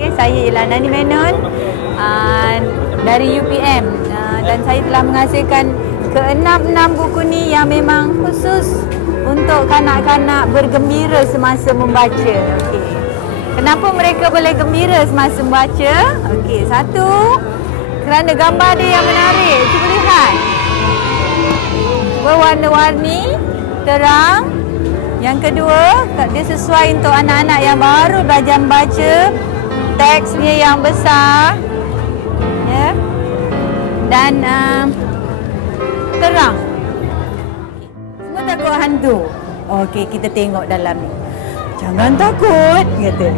Saya ialah Nani Menon dari UPM dan saya telah menghasilkan ke-6 buku ni yang memang khusus untuk kanak-kanak bergembira semasa membaca. Okey. Kenapa mereka boleh gembira semasa membaca? Okey, satu, kerana gambar dia yang menarik. Cuba lihat. Berwarna-warni, terang. Yang kedua, dia sesuai untuk anak-anak yang baru belajar membaca. Teksnya yang besar, ya, dan terang. Semua takut hantu. Okey, kita tengok dalam ni. Jangan takut, kata.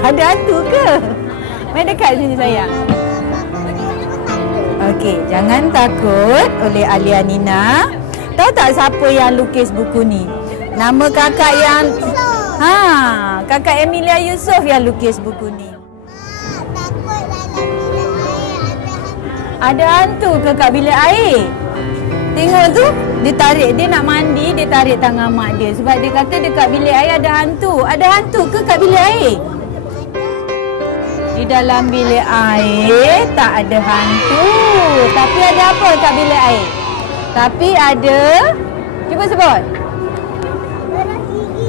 Ada hantu ke? Mai dekat sini sayang. Okey, jangan takut oleh Alia Nina. Tahu tak siapa yang lukis buku ni? Nama kakak yang Kakak Emilia Yusof yang lukis buku ni. Ada hantu ke kat bilik air? Tengok tu, dia tarik, dia nak mandi, dia tarik tangan mak dia. Sebab dia kata dekat bilik air ada hantu. Ada hantu ke kat bilik air? Di dalam bilik air tak ada hantu. Tapi ada apa kat bilik air? Tapi ada, cuba sebut.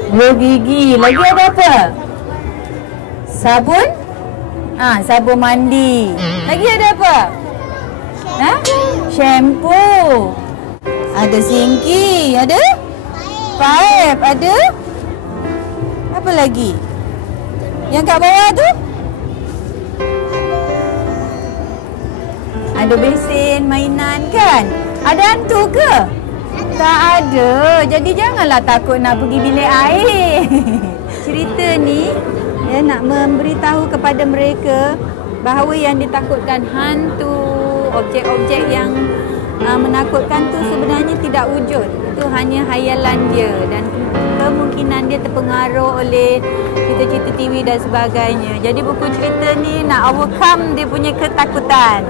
Blok gigi. Lagi ada apa? Sabun? Sabun mandi. Lagi ada apa? Shampoo. Ada sinki. Ada? Pipe. Ada? Apa lagi? Yang kat bawah tu? Ada besen, mainan kan? Ada hantu ke? Tak ada. Jadi janganlah takut nak pergi bilik air. Cerita ni nak memberitahu kepada mereka bahawa yang ditakutkan hantu, objek-objek yang menakutkan tu sebenarnya tidak wujud. Itu hanya hayalan dia dan kemungkinan dia terpengaruh oleh cerita-cerita TV dan sebagainya. Jadi buku cerita ni nak overcome dia punya ketakutan.